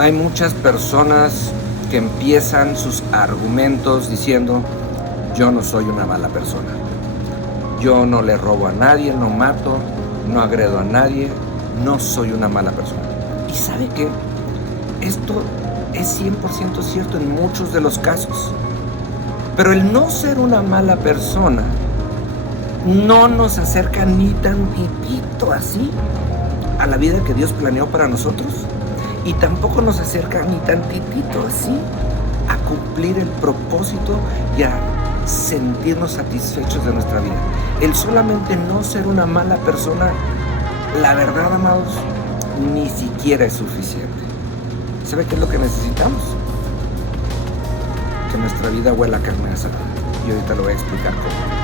Hay muchas personas que empiezan sus argumentos diciendo: yo no soy una mala persona, yo no le robo a nadie, no mato, no agredo a nadie, no soy una mala persona. ¿Y sabe qué? Esto es 100% cierto en muchos de los casos, pero el no ser una mala persona no nos acerca ni tantitito así a la vida que Dios planeó para nosotros, y tampoco nos acerca ni tantitito así a cumplir el propósito y a sentirnos satisfechos de nuestra vida. El solamente no ser una mala persona, la verdad, amados, ni siquiera es suficiente. ¿Sabe qué es lo que necesitamos? Que nuestra vida huela a carne asada. Y ahorita lo voy a explicar cómo.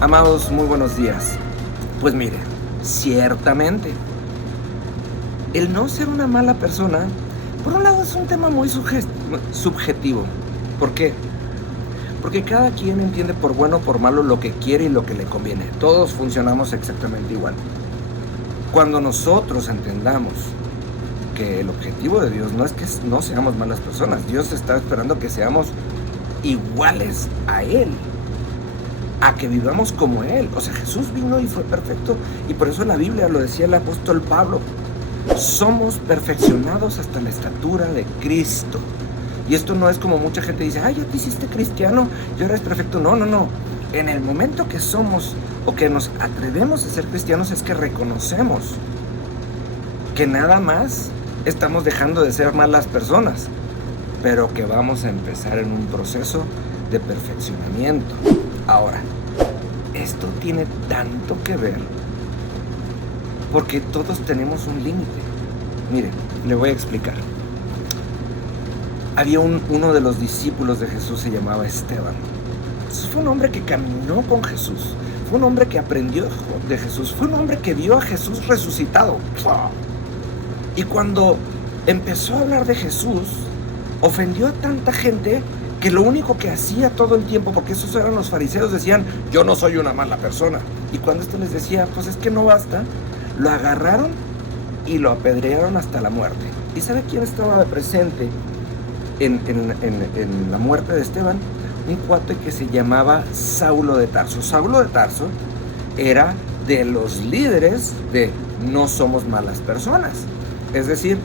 Amados, muy buenos días. Pues mire, ciertamente, el no ser una mala persona, por un lado es un tema muy subjetivo. ¿Por qué? Porque cada quien entiende por bueno o por malo lo que quiere y lo que le conviene. Todos funcionamos exactamente igual. Cuando nosotros entendamos que el objetivo de Dios no es que no seamos malas personas, Dios está esperando que seamos iguales a Él, a que vivamos como Él. O sea, Jesús vino y fue perfecto, y por eso en la Biblia lo decía el apóstol Pablo: somos perfeccionados hasta la estatura de Cristo. Y esto no es como mucha gente dice: ay, ya te hiciste cristiano y ahora eres perfecto. No. En el momento que somos o que nos atrevemos a ser cristianos es que reconocemos que nada más estamos dejando de ser malas personas, pero que vamos a empezar en un proceso de perfeccionamiento. Ahora, esto tiene tanto que ver porque todos tenemos un límite. Mire, le voy a explicar. Había uno de los discípulos de Jesús, se llamaba Esteban. Fue un hombre que caminó con Jesús, fue un hombre que aprendió de Jesús, fue un hombre que vio a Jesús resucitado. Y cuando empezó a hablar de Jesús, ofendió a tanta gente que lo único que hacía todo el tiempo, porque esos eran los fariseos, decían: yo no soy una mala persona. Y cuando esto les decía: pues es que no basta, lo agarraron y lo apedrearon hasta la muerte. ¿Y sabe quién estaba presente en la muerte de Esteban? Un cuate que se llamaba Saulo de Tarso. Saulo de Tarso era de los líderes de no somos malas personas. Es decir,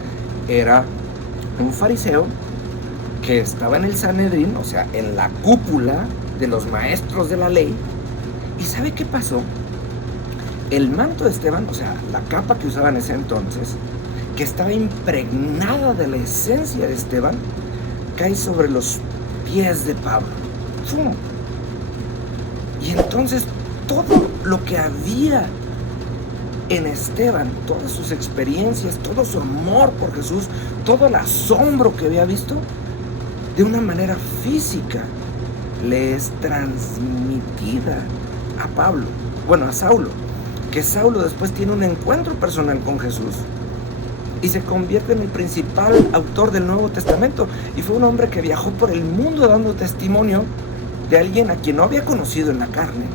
era un fariseo que estaba en el Sanedrín, o sea, en la cúpula de los maestros de la ley. ¿Y sabe qué pasó? El manto de Esteban, o sea, la capa que usaba en ese entonces, que estaba impregnada de la esencia de Esteban, cae sobre los pies de Pablo. ¡Fum! Y entonces todo lo que había en Esteban, todas sus experiencias, todo su amor por Jesús, todo el asombro que había visto, de una manera física le es transmitida a Pablo, bueno, a Saulo, que Saulo después tiene un encuentro personal con Jesús y se convierte en el principal autor del Nuevo Testamento, y fue un hombre que viajó por el mundo dando testimonio de alguien a quien no había conocido en la carne,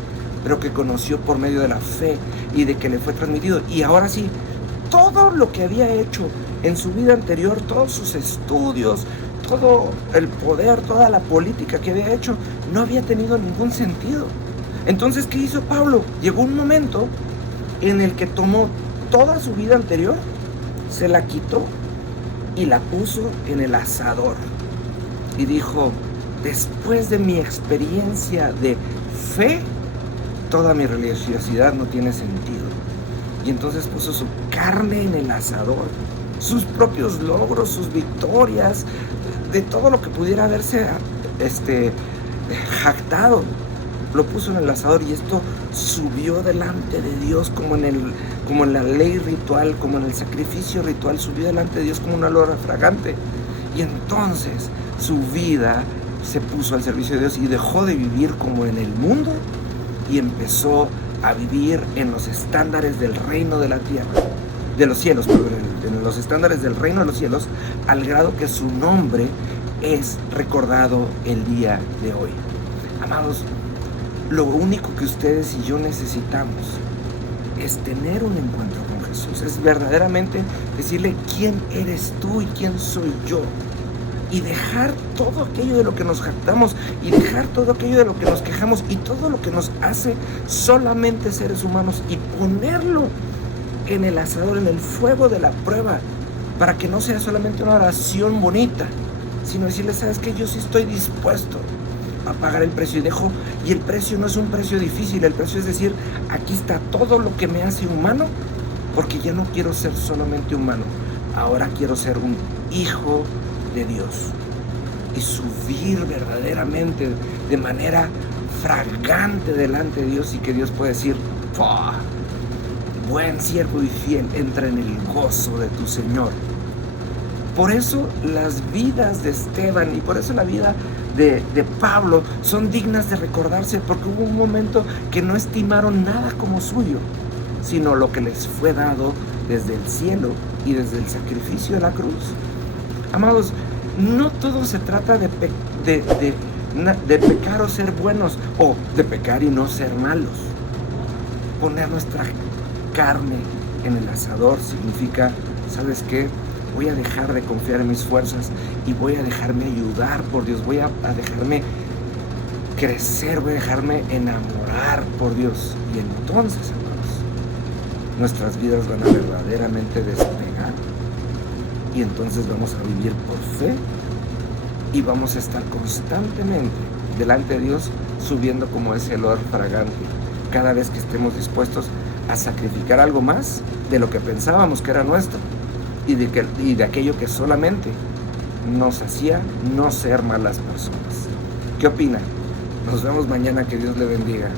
pero que conoció por medio de la fe y de que le fue transmitido. Y ahora sí, todo lo que había hecho en su vida anterior, todos sus estudios, todo el poder, toda la política que había hecho, no había tenido ningún sentido. Entonces, ¿qué hizo Pablo? Llegó un momento en el que tomó toda su vida anterior, se la quitó y la puso en el asador. Y dijo: después de mi experiencia de fe, toda mi religiosidad no tiene sentido. Y entonces puso su carne en el asador, sus propios logros, sus victorias, de todo lo que pudiera haberse jactado, lo puso en el asador, y esto subió delante de Dios como en la ley ritual, como en el sacrificio ritual, subió delante de Dios como un olor fragante. Y entonces su vida se puso al servicio de Dios y dejó de vivir como en el mundo y empezó a vivir en los estándares del reino de la tierra, de los cielos, perdón, en los estándares del reino de los cielos, al grado que su nombre es recordado el día de hoy. Amados, lo único que ustedes y yo necesitamos es tener un encuentro con Jesús, es verdaderamente decirle quién eres tú y quién soy yo. Y dejar todo aquello de lo que nos jactamos, y dejar todo aquello de lo que nos quejamos, y todo lo que nos hace solamente seres humanos, y ponerlo en el asador, en el fuego de la prueba, para que no sea solamente una oración bonita, sino decirle, ¿sabes qué? Yo sí estoy dispuesto a pagar el precio, y el precio no es un precio difícil, el precio es decir, aquí está todo lo que me hace humano, porque ya no quiero ser solamente humano, ahora quiero ser un hijo de Dios y subir verdaderamente de manera fragante delante de Dios, y que Dios pueda decir, ¡pah! Buen siervo y fiel, entra en el gozo de tu Señor. Por eso las vidas de Esteban y por eso la vida de Pablo son dignas de recordarse, porque hubo un momento que no estimaron nada como suyo, sino lo que les fue dado desde el cielo y desde el sacrificio de la cruz. Amados, no todo se trata de pecar o ser buenos, o de pecar y no ser malos. Poner nuestra carne en el asador significa, ¿sabes qué? Voy a dejar de confiar en mis fuerzas y voy a dejarme ayudar por Dios, voy a dejarme crecer, voy a dejarme enamorar por Dios. Y entonces, amados, nuestras vidas van a verdaderamente despegar, y entonces vamos a vivir por fe y vamos a estar constantemente delante de Dios, subiendo como ese olor fragante, cada vez que estemos dispuestos a sacrificar algo más de lo que pensábamos que era nuestro, y de aquello que solamente nos hacía no ser malas personas. ¿Qué opina? Nos vemos mañana, que Dios le bendiga.